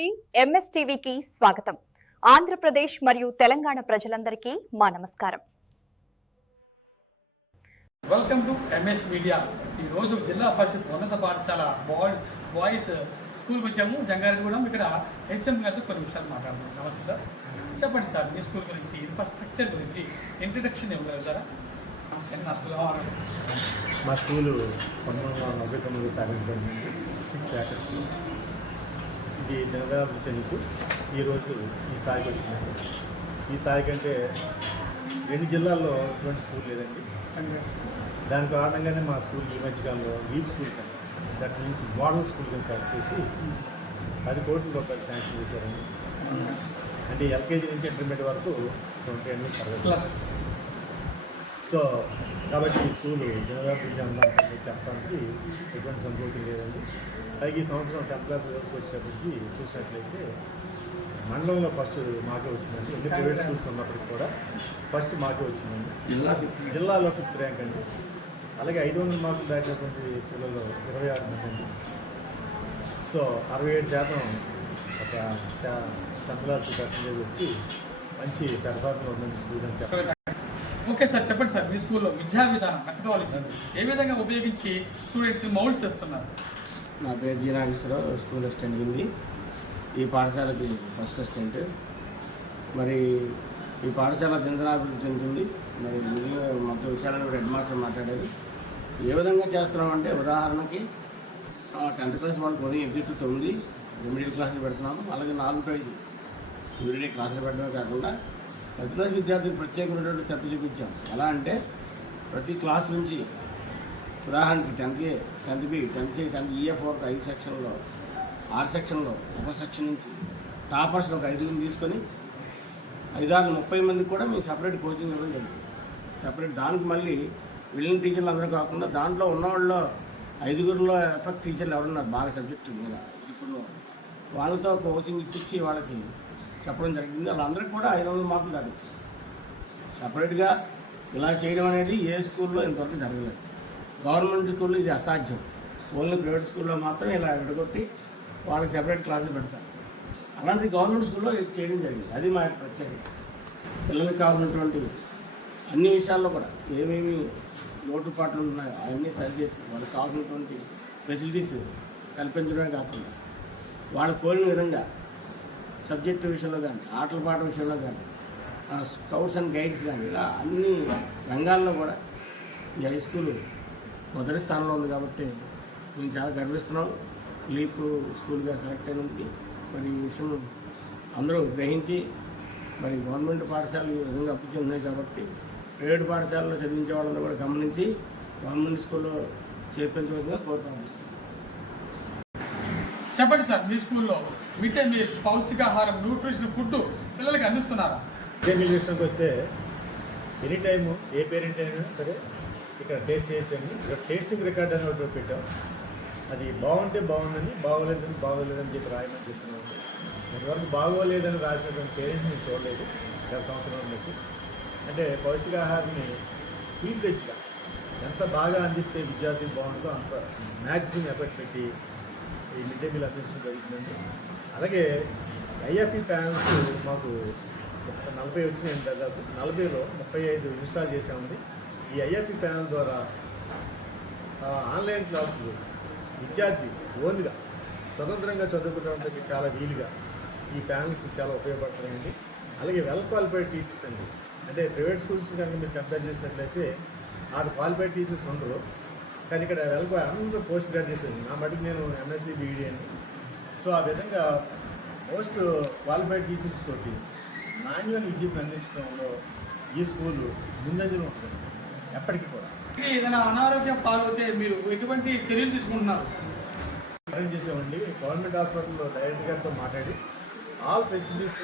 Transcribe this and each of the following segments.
TV MS టీవీకి స్వాగతం. ఆంధ్రప్రదేశ్ మరియు తెలంగాణ ప్రజలందరికీ మా నమస్కారం. Welcome to MS media. ఈరోజు జిల్లా పరిషత్ ఉన్నత పాఠశాల బాయ్స్ స్కూల్కి వచ్చాము, జంగారెడ్డిగూడెం. ఇక్కడ హెచ్ఎం గారితో కొన్ని విషయాలు మాట్లాడుతున్నాం. నమస్తే సార్, చెప్పండి సార్, మీ స్కూల్ గురించి, ఇన్ఫ్రాస్ట్రక్చర్ గురించి ఇంట్రడక్షన్ ఇవ్వగలుగుతారా? మా స్కూలు 1999 స్థాపించబడింది. 6 acres. ఇది దినదయాభివృద్ధి చెందుతూ ఈరోజు ఈ స్థాయికి వచ్చిందండి. ఈ స్థాయి కంటే 2 జిల్లాల్లో ఇటువంటి స్కూల్ లేదండి. దాని కారణంగానే మా స్కూల్ ఈ మధ్యకాలంలో లీప్ స్కూల్ కానీ, దట్ మీన్స్ మోడల్ స్కూల్ కింద సెలెక్ట్ చేసి 10 కోట్ల రూపాయలు శాంక్షన్ చేశారండి. అంటే ఎల్కేజీ నుంచి ఇంటర్మీడియట్ వరకు 28 తరగతి. సో కాబట్టి ఈ స్కూలు దినదయాభివృద్ధి చెందాలని చెప్పడానికి ఎటువంటి సంకోచం లేదండి. పైకి ఈ సంవత్సరం 10th క్లాస్ రిజల్ట్స్కి వచ్చేటప్పటికి చూసినట్లయితే మండలంలో ఫస్ట్ మాకే వచ్చిందండి. ఎన్ని ప్రైవేట్ స్కూల్స్ ఉన్నప్పటికీ కూడా ఫస్ట్ మాకే వచ్చిందండి. జిల్లాలో 5th ర్యాంక్ అండి. అలాగే 500 మార్కులు దాటినటువంటి పిల్లలు 26 మంది అండి. సో 67% ఒక 10th క్లాస్ పర్సెంటేజ్ వచ్చి మంచి పెర్ఫార్మెన్స్ ఉందండి స్కూల్ అని చెప్పాలి. ఓకే సార్, చెప్పండి సార్, మీ స్కూల్లో విద్యా విధానం మెథడాలజీ ఏ విధంగా ఉపయోగించి స్టూడెంట్స్ మౌల్డ్ చేస్తున్నారు? నా పేరు G Nageswararao, school assistant Hindi. ఈ పాఠశాలకి ఫస్ట్ అసిస్టెంట్. మరి ఈ పాఠశాల దినదయాభివృద్ధి చెందుతుంది. మరి మిగిలిన మొత్తం విషయాలను కూడా హెడ్ మాస్టర్ మాట్లాడారు. ఏ విధంగా చేస్తున్నామంటే, ఉదాహరణకి 10th క్లాస్ వాళ్ళకి ఉదయం 8 to 9 రెమెడియల్ క్లాసులు పెడుతున్నాము. అలాగే 4 to 5 యూనిటీ క్లాసులు పెట్టడమే కాకుండా 10th క్లాస్ విద్యార్థులకు ప్రత్యేకమైనటువంటి శ్రద్ధ చూపించాం. ఎలా అంటే ప్రతి క్లాస్ నుంచి, ఉదాహరణకి 10th A, 10th B, 10th C, 10th EF వరకు 5 సెక్షన్లో, 6 సెక్షన్లో ఒక సెక్షన్ నుంచి టాపర్స్ ఒక 5 తీసుకొని 5-30 మందికి కూడా మేము సపరేట్ కోచింగ్ ఇవ్వడం జరుగుతుంది. సపరేట్ దానికి మళ్ళీ వెళ్ళిన టీచర్లు అందరూ కాకుండా దాంట్లో ఉన్నవాళ్ళు 5గురిలో ఎఫెక్ట్ టీచర్లు ఎవరున్నారు బాగా సబ్జెక్టు మీద ఇప్పుడు వాళ్ళతో కోచింగ్ ఇప్పించి వాళ్ళకి చెప్పడం జరిగింది. వాళ్ళందరికీ కూడా 500 మార్కులు దాటి సపరేట్గా ఇలా చేయడం అనేది ఏ స్కూల్లో ఇంతవరకు జరగలేదు. గవర్నమెంట్ స్కూల్లో ఇది అసాధ్యం. ఓన్లీ ప్రైవేట్ స్కూల్లో మాత్రం ఇలా విడగొట్టి వాళ్ళకి సెపరేట్ క్లాసులు పెడతారు. అలాంటి గవర్నమెంట్ స్కూల్లో ఇది చేయడం జరిగింది. అది మా ప్రత్యేకత. పిల్లలకు కావాల్సినటువంటి అన్ని విషయాల్లో కూడా ఏమేమి లోటుపాట్లు ఉన్నాయో అవన్నీ సరి చేసి వాళ్ళకి కావాల్సినటువంటి ఫెసిలిటీస్ కల్పించడమే కాకుండా వాళ్ళు కోరిన విధంగా సబ్జెక్టు విషయంలో కానీ, ఆటల పాట విషయంలో కానీ, స్కౌట్స్ అండ్ గైడ్స్ కానీ, ఇలా అన్ని రంగాల్లో కూడా ఈ హై స్కూల్ మొదటి స్థానంలో ఉంది. కాబట్టి మేము చాలా గర్విస్తున్నాం లీప్ స్కూల్గా సెలెక్ట్ అయినందుకు. మరి ఈ విషయం అందరూ గ్రహించి మరి గవర్నమెంట్ పాఠశాలలు ఈ విధంగా అప్పు చెందుతున్నాయి కాబట్టి ప్రైవేట్ పాఠశాలలో చదివించే వాళ్ళని కూడా గమనించి గవర్నమెంట్ స్కూల్లో చేర్పించవలసిందిగా కోరుతాము. చెప్పండి సార్, మీ స్కూల్లో మిడ్ డే మీల్స్, పౌష్టికాహారం, న్యూట్రిషన్ ఫుడ్ పిల్లలకి అందిస్తున్నారా? మిడ్ డే మీల్ విషయానికి వస్తే ఎనీ టైము ఏ పేరెంట్ అయినా సరే ఇక్కడ టేస్ట్ చేయొచ్చండి. ఇక్కడ టేస్టింగ్ రికార్డ్ అని ఒకటి పెట్టాం. అది బాగుంటే బాగుందని, బాగోలేదని చెప్పి రాయమని చెప్తున్నాం. ఇంతవరకు బాగోలేదని రాసినటువంటి పేరెంట్స్ నేను చూడలేదు గత సంవత్సరం నుంచి. అంటే పౌష్టికాహారాన్ని ఫీల్ రిచ్గా ఎంత బాగా అందిస్తే విద్యార్థికి బాగుంటుందో అంత మ్యాక్సిమం ఎఫర్ట్ పెట్టి ఈ మిడ్ డే మీల్ అందించడం జరుగుతుందండి. అలాగే ఐఎఫ్ఈ ప్యానల్స్ మాకు 40 వచ్చినాయండి. దాదాపు 40లో 35 ఇన్స్టాల్ చేసామండి. ఈ ఐఎఫ్ఈ ప్యానల్ ద్వారా ఆన్లైన్ క్లాసులు విద్యార్థి ఓన్గా స్వతంత్రంగా చదువుకోవడానికి చాలా వీలుగా ఈ ప్యానల్స్ చాలా ఉపయోగపడుతున్నాయండి. అలాగే వెల్ క్వాలిఫైడ్ టీచర్స్ అండి. అంటే ప్రైవేట్ స్కూల్స్ కనుక మీరు కంపేర్ చేసినట్లయితే ఆరు క్వాలిఫైడ్ టీచర్స్ ఉండరు. కానీ ఇక్కడ అందరూ పోస్ట్ గ్రాడ్యుయేషన్. నా మటుకు నేను ఎంఎస్సీ బీఈడీ అండి. సో ఆ విధంగా మోస్ట్ క్వాలిఫైడ్ టీచర్స్ తోటి నాణ్యమైన విద్యను అందించడంలో ఈ స్కూలు ముందంజలో ఉంటుంది ఎప్పటికీ కూడా. ఏదైనా అనారోగ్యం పాల్గొతే మీరు ఎటువంటి చర్యలు తీసుకుంటున్నారు? అరేంజ్ చేసామండి. గవర్నమెంట్ హాస్పిటల్లో డైరెక్టర్ గారితో మాట్లాడి ఆల్ ఫెసిలిటీస్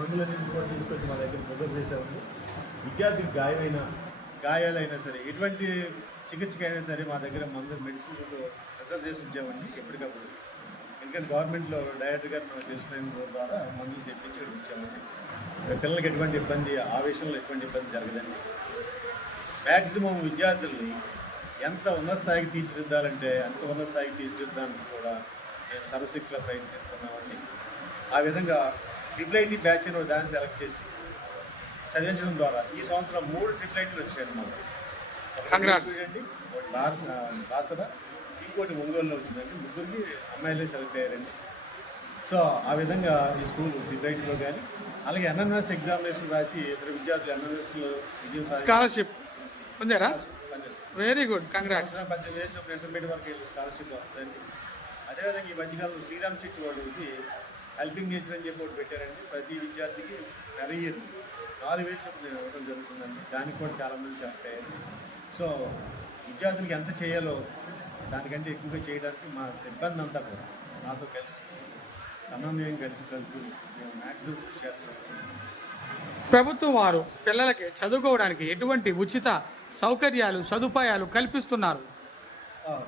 మందులన్నింటినీ కూడా తీసుకొచ్చి మా దగ్గర ప్రిజర్వ్ చేసామండి. విద్యార్థికి గాయాలైనా సరే, ఎటువంటి చికిత్సకైనా సరే మా దగ్గర మెడిసిన్ రిజర్వ్ చేసి ఉంచామండి ఎప్పటికప్పుడు. ఎందుకంటే గవర్నమెంట్లో డైరెక్టర్ గారు మనకు తెలిసిన ద్వారా మందులు తెప్పించి ఉంచామండి. పిల్లలకి ఎటువంటి ఇబ్బంది, ఆ విషయంలో ఎటువంటి ఇబ్బంది జరగదండి. మ్యాక్సిమం విద్యార్థుల్ని ఎంత ఉన్నత స్థాయికి తీర్చిదిద్దాలంటే అంత ఉన్నత స్థాయికి తీర్చిదిద్దడానికి కూడా నేను సర్వశక్తిగా ప్రయత్నిస్తున్నామండి. ఆ విధంగా ట్రిపుల్ బ్యాచ్ అని దాన్ని సెలెక్ట్ చేసి చదివించడం ద్వారా ఈ సంవత్సరం 3 ట్రిపుల్ ఐటీలు వచ్చాయండి మాకు. Congrats. అండి ఒకటి బాసర, ఇంకోటి ఒంగోలులో వచ్చిందండి. ముగ్గురికి అమ్మాయిలే సెలెక్ట్ అయ్యారండి. సో ఆ విధంగా ఈ స్కూల్ ట్రిపుల్ ఐటీలో కానీ అలాగే ఎన్ఎన్ఎస్ ఎగ్జామినేషన్ రాసి ఇద్దరు విద్యార్థులు ఎన్ఎన్ఎస్లో విజయం సాధించారు. స్కాలర్షిప్ పొందారా? Very good, congrats. 18,000 చొప్పున ఇంటర్మీడియట్ వరకు వెళ్ళి స్కాలర్షిప్ వస్తాయండి. అదేవిధంగా ఈ మధ్యకాలంలో శ్రీరామ్ చిట్టి వాళ్ళకి హెల్పింగ్ నేచర్ అని చెప్పి ఒకటి పెట్టారండి. ప్రతి విద్యార్థికి పెర్ ఇయర్ 4,000 చొప్పున ఇవ్వడం జరుగుతుందండి. దానికి కూడా చాలామంది సెలెక్ట్ అయ్యారు. సో విద్యార్థులకి ఎంత చేయాలో దానికంటే ఎక్కువగా చేయడానికి మా సిబ్బంది అంతా కూడా నాతో కలిసి సమన్వయం కలిపి మేము మ్యాక్సిమం కృషి చేస్తున్నాం. ప్రభుత్వం వారు పిల్లలకి చదువుకోవడానికి ఎటువంటి ఉచిత సౌకర్యాలు సదుపాయాలు కల్పిస్తున్నారు?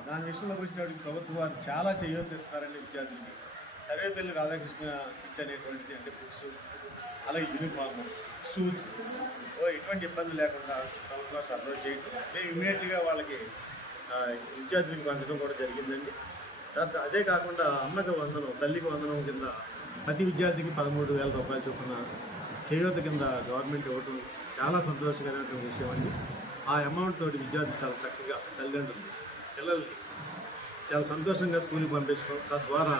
దాని విషయంలోకి వచ్చినప్పుడు ప్రభుత్వం వారు చాలా చేయూతిస్తారండి విద్యార్థులకి. సర్వేపల్లి రాధాకృష్ణ కిట్ అనేటువంటిది అంటే బుక్స్, అలాగే యూనిఫామ్, షూస్ ఎటువంటి ఇబ్బంది లేకుండా ప్రభుత్వం సర్వ్ చేయడం, మేము ఇమీడియట్గా వాళ్ళకి విద్యార్థులకు పంచడం కూడా జరిగిందండి. అదే కాకుండా అమ్మకి వందనం, తల్లికి వందనం కింద ప్రతి విద్యార్థికి 13,000 రూపాయలు చొప్పున చేయూత కింద గవర్నమెంట్ ఇవ్వటం చాలా సంతోషకరమైన విషయం అండి. ఆ అమౌంట్ తోటి విద్యార్థులు చాలా చక్కగా తల్లిదండ్రులు పిల్లల్ని చాలా సంతోషంగా స్కూల్కి పంపించడం, తద్వారా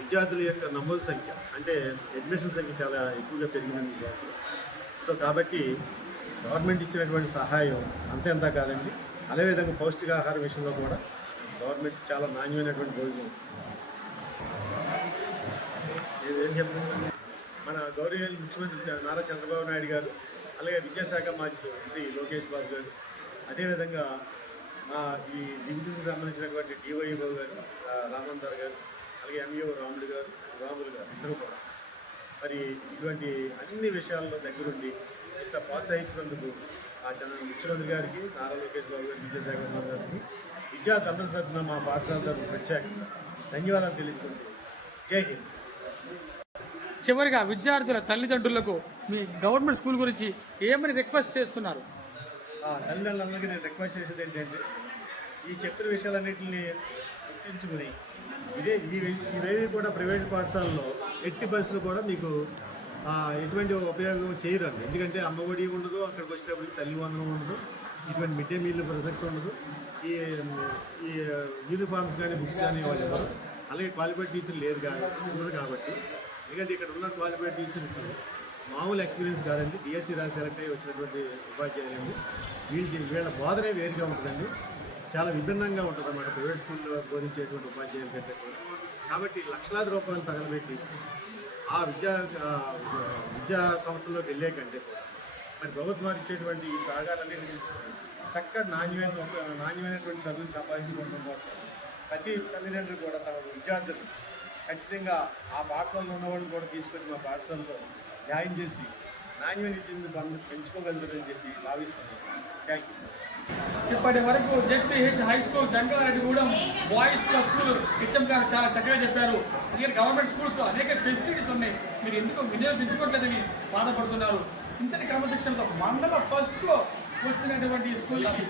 విద్యార్థుల యొక్క నమోదు సంఖ్య అంటే అడ్మిషన్ సంఖ్య చాలా ఎక్కువగా పెరిగిందండి ఈ సంవత్సరం. సో కాబట్టి గవర్నమెంట్ ఇచ్చినటువంటి సహాయం అంత కాదండి. అదేవిధంగా పౌష్టికాహార విషయంలో కూడా గవర్నమెంట్ చాలా నాణ్యమైనటువంటి భోజనం ఏం చెప్తుంది మన గౌరవ ముఖ్యమంత్రి నారా చంద్రబాబు నాయుడు గారు, అలాగే విద్యాశాఖ మంత్రులు శ్రీ లోకేష్ బాబు గారు, అదేవిధంగా మా ఈ డివిజన్కి సంబంధించినటువంటి డివైఓ గారు రామందర్ గారు, అలాగే ఎంఈఓ రాములు గారు ఇద్దరు కూడా మరి ఇటువంటి అన్ని విషయాల్లో దగ్గరుండి ఇంత ప్రోత్సహించినందుకు ఆ ముఖ్యమంత్రి గారికి, నారా లోకేష్ బాబు గారికి, విద్యాశాఖ మంత్రి గారికి, విద్యార్థులందరి తరఫున మా పాఠశాల తరఫున ప్రత్యేకంగా ధన్యవాదాలు తెలియజేస్తుంది. జై హింద్. చివరిగా విద్యార్థుల తల్లిదండ్రులకు మీ గవర్నమెంట్ స్కూల్ గురించి ఏమని రిక్వెస్ట్ చేస్తున్నారు? తల్లిదండ్రులందరికీ నేను రిక్వెస్ట్ చేసేది ఏంటంటే ఈ చెప్పిన విషయాలన్నింటినీ గుర్తించుకుని ఇవేవి కూడా ప్రైవేట్ పాఠశాలలో ఎట్టి పరిస్థితులు కూడా మీకు ఎటువంటి ఉపయోగం చేయరండి. ఎందుకంటే అమ్మఒడి ఉండదు, అక్కడికి వచ్చేటప్పటికి తల్లి వందనం ఉండదు, ఇటువంటి మిడ్ డే మీల్ ప్రసక్తి ఉండదు, ఈ యూనిఫామ్స్ కానీ బుక్స్ కానీ వాళ్ళు ఇవ్వరు, అలాగే క్వాలిఫైడ్ టీచర్లు ఉన్నారు కాబట్టి. ఎందుకంటే ఇక్కడ ఉన్న క్వాలిఫైడ్ టీచర్స్ మామూలు ఎక్స్పీరియన్స్ కాదండి, డిఎస్సి రాసి సెలెక్ట్ అయ్యి వచ్చినటువంటి ఉపాధ్యాయులండి. వీళ్ళ బోధనే వేరుగా ఉంటుందండి, చాలా విభిన్నంగా ఉంటుంది అన్నమాట ప్రైవేట్ స్కూల్లో బోధించేటువంటి ఉపాధ్యాయుల కంటే కూడా. కాబట్టి లక్షలాది రూపాయలు తగలబెట్టి ఆ విద్యా సంస్థల్లోకి వెళ్ళే కంటే కూడా మరి ప్రభుత్వాలు ఇచ్చేటువంటి ఈ సహకారాన్ని తీసుకొని చక్కటి నాణ్యమైనటువంటి చదువులు సంపాదించుకోవడం కోసం ప్రతి తల్లిదండ్రులు కూడా తమ విద్యార్థులు ఖచ్చితంగా ఆ పాఠశాలలో ఉన్నవాళ్ళని కూడా తీసుకొచ్చి మా పాఠశాలలో జాయిన్ చేసి నాణ్యమైన విద్యను పెంచుకోగలుగుతారని చెప్పి భావిస్తున్నాను. Thank you. ఇప్పటి వరకు ZPH high school Jangareddygudem boys school HM గారు చాలా చక్కగా చెప్పారు. ఇక్కడ గవర్నమెంట్ స్కూల్స్లో అనేక ఫెసిలిటీస్ ఉన్నాయి, మీరు ఎందుకు వినియోగించుకోవట్లేదని బాధపడుతున్నారు. ఇంతటి క్రమశిక్షణతో మండల ఫస్ట్లో వచ్చినటువంటి స్కూల్కి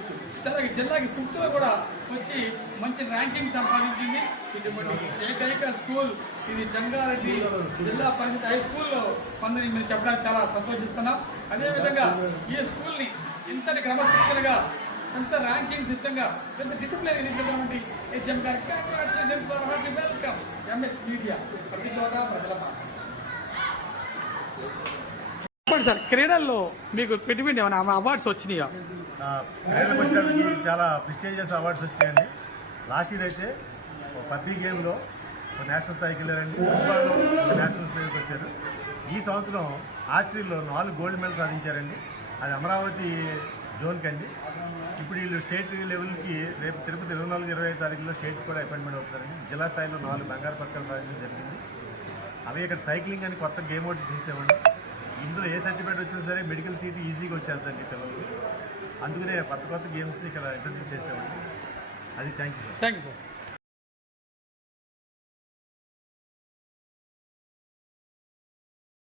జిల్లాకి 5th కూడా వచ్చి మంచి ర్యాంకింగ్ సంపాదించింది. ఇటువంటి ఏకైక స్కూల్ ఇది జంగారెడ్డి జిల్లా పరిషత్ హై స్కూల్లో కొందరి మీరు చెప్పడానికి చాలా సంతోషిస్తున్నాం. అదేవిధంగా ఈ స్కూల్ని ఇంతటి క్రమశిక్షణగా ఎంత ర్యాంకింగ్ సిస్టమ్గా ఎంత డిసిప్లిన్ తీసుకున్నటువంటి హెచ్ఎం గారికి congratulations for hearty welcome. MS media ప్రతి చోట ప్రజల సార్. క్రీడల్లో మీకు పెట్టిపోయింది ఏమైనా అవార్డ్స్ వచ్చినాయా? క్రీడలకు వచ్చేటికి చాలా ప్రెస్టీజియస్ అవార్డ్స్ వచ్చాయండి. లాస్ట్ ఇయర్ అయితే పబ్జీ గేమ్లో నేషనల్ స్థాయికి వెళ్ళారండి, ఫుట్బాల్లో నేషనల్ స్థాయికి వచ్చారు. ఈ సంవత్సరం ఆర్చరీలో 4 గోల్డ్ మెడల్ సాధించారండి. అది అమరావతి జోన్కి అండి. ఇప్పుడు వీళ్ళు స్టేట్ లెవెల్కి రేపు తిరుపతి 24-25 తారీఖులో స్టేట్ కూడా అపాయింట్మెంట్ అవుతారండి. జిల్లా స్థాయిలో 4 బంగారు పథకాలు సాధించడం జరిగింది. అవి ఇక్కడ సైక్లింగ్ అని కొత్త గేమ్ ఒకటి చేసామండి. ఇందులో ఏ సర్టిఫికేట్ వచ్చినా సరే మెడికల్ సీట్ ఈజీగా వచ్చేస్తుందండి పిల్లలకి. అందుకనే కొత్త గేమ్స్ని ఇక్కడ ఇంట్రడ్యూస్ చేసామండి. అది థ్యాంక్ యూ సార్.